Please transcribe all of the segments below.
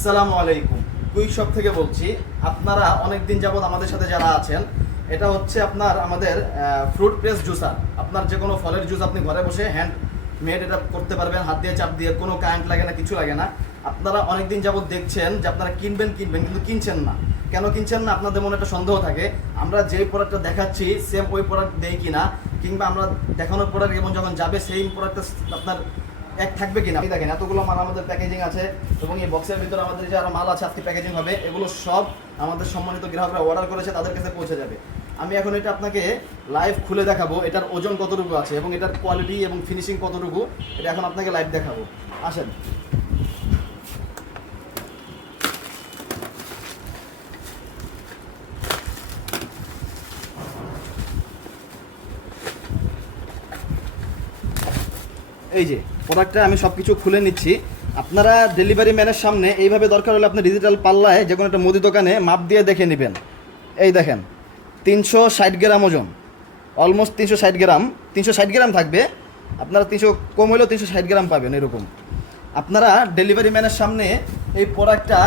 আসসালামু আলাইকুম। Quick shop থেকে বলছি। আপনারা অনেক দিন যাবত আমাদের সাথে যারা আছেন, এটা হচ্ছে আমাদের ফ্রুট প্রেস জুসার। আপনার যে কোনো ফলের জুস আপনি ঘরে বসে হ্যান্ড মেড এটা করতে পারবেন, হাত দিয়ে চাপ দিয়ে, কোনো কারেন্ট লাগে না, কিছু লাগে না। আপনারা অনেক দিন যাবত দেখছেন যে আপনারা কিনবেন কিন্তু কিনছেন না। কেন কিনছেন না? আপনাদের মনে একটা সন্দেহ থাকে, আমরা যে প্রোডাক্টটা দেখাচ্ছি সেম ওই প্রোডাক্ট দেই কিনা, কিংবা আমরা দেখানোর প্রোডাক্ট এবং যখন যাবে সেই প্রোডাক্টটা আপনার এক থাকবে কিনা। আপনি দেখেন এতগুলো মাল আমাদের প্যাকেজিং আছে, এবং এই বক্সের ভিতরে আমাদের যে আরো মাল আছে আজকে প্যাকেজিং হবে, এগুলো সব আমাদের সম্মানিত গ্রাহকরা অর্ডার করেছে, তাদের কাছে পৌঁছে যাবে। আমি এখন এটা আপনাকে লাইভ খুলে দেখাবো, এটার ওজন কতটুকু আছে এবং এটার কোয়ালিটি এবং ফিনিশিং কতটুকু, এটা এখন আপনাকে লাইভ দেখাবো। আসেন। এই যে প্রোডাক্টটা আমি সব কিছু খুলে নিচ্ছি। আপনারা ডেলিভারি ম্যানের সামনে এইভাবে দরকার হলে আপনি ডিজিটাল পাল্লায় যে কোনো একটা মুদি দোকানে মাপ দিয়ে দেখে নেবেন। এই দেখেন 360 গ্রাম ওজন, অলমোস্ট 360 গ্রাম, 360 গ্রাম থাকবে। আপনারা 300 কম হলেও 360 গ্রাম পাবেন এরকম। আপনারা ডেলিভারি ম্যানের সামনে এই প্রোডাক্টটা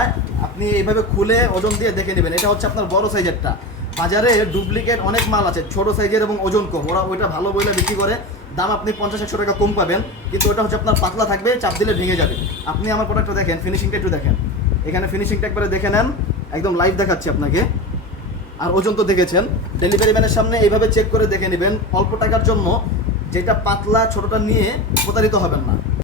আপনি এইভাবে খুলে ওজন দিয়ে দেখে নেবেন। এটা হচ্ছে আপনার বড় সাইজেরটা। বাজারে ডুপ্লিকেট অনেক মাল আছে ছোট সাইজের এবং ওজন কম, ওরা ওইটা ভালো বইলে বিক্রি করে, দাম আপনি 50-100 টাকা কম পাবেন, কিন্তু ওটা হচ্ছে আপনার পাতলা থাকবে, চাপ দিলে ভেঙে যাবে। আপনি আমার প্রোডাক্টটা দেখেন, ফিনিশিংটা একটু দেখেন, এখানে ফিনিশিংটা একবারে দেখে নেন, একদম লাইভ দেখাচ্ছি আপনাকে। আর ওজন তো দেখেছেন, ডেলিভারি ম্যানের সামনে এইভাবে চেক করে দেখে নেবেন। অল্প টাকার জন্য যেটা পাতলা ছোটটা নিয়ে প্রতারিত হবেন না।